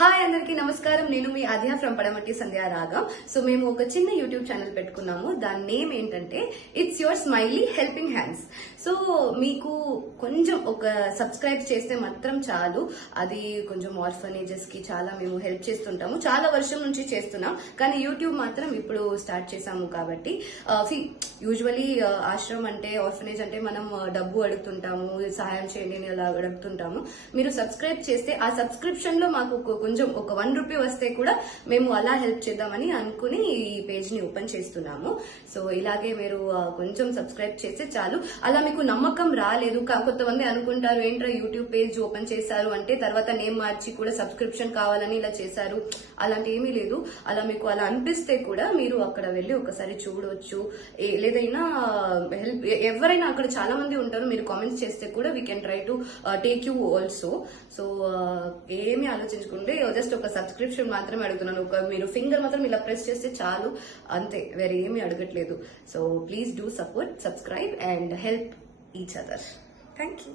Hi అందరికీ నమస్కారం. నేను మీ ఆధ్య ఫ్రమ్ పడమటి సంధ్యా రాగం. సో మేము ఒక చిన్న యూట్యూబ్ ఛానల్ పెట్టుకున్నాము. దాని నేమ్ ఏంటంటే it's your smiley helping hands. So మీకు కొంచెం ఒక సబ్స్క్రైబ్ చేస్తే మాత్రం చాలు. అది కొంచెం ఆర్ఫనేజెస్ కి చాలా మేము హెల్ప్ చేస్తుంటాము. చాలా వర్షం నుంచి చేస్తున్నాం, కానీ యూట్యూబ్ మాత్రం ఇప్పుడు స్టార్ట్ చేసాము. కాబట్టి యూజువలీ ఆశ్రమం అంటే ఆర్ఫనేజ్ అంటే మనం డబ్బు అడుగుతుంటాము, సహాయం చేయండి అని అలా అడుగుతుంటాము. మీరు సబ్స్క్రైబ్ చేస్తే ఆ సబ్స్క్రిప్షన్ లో మాకు కొంచెం ఒక ₹1 వస్తే కూడా మేము అలా హెల్ప్ చేద్దామని అనుకుని ఈ పేజ్ ని ఓపెన్ చేస్తున్నాము. సో ఇలాగే మీరు కొంచెం సబ్స్క్రైబ్ చేస్తే చాలు. అలా మీకు నమ్మకం రాలేదు, కొంతమంది అనుకుంటారు ఏంట్రా యూట్యూబ్ పేజ్ ఓపెన్ చేశారు అంటే తర్వాత నేమ్ మార్చి కూడా సబ్స్క్రిప్షన్ కావాలని ఇలా చేశారు. అలాంటి ఏమీ లేదు. అలా మీకు అలా అనిపిస్తే కూడా మీరు అక్కడ వెళ్ళి ఒకసారి చూడవచ్చు. లేదైనా హెల్ప్ ఎవరైనా అక్కడ చాలా మంది ఉంటారు, మీరు కామెంట్స్ చేస్తే కూడా we can try to take you also. So ఏమీ ఆలోచించుకుంటే జస్ట్ ఒక సబ్స్క్రిప్షన్ మాత్రమే అడుగుతున్నాను. మీరు ఫింగర్ మాత్రం ఇలా ప్రెస్ చేస్తే చాలు, అంతే, వేరే ఏమీ అడగట్లేదు. So please do support, subscribe and help each other. Thank you.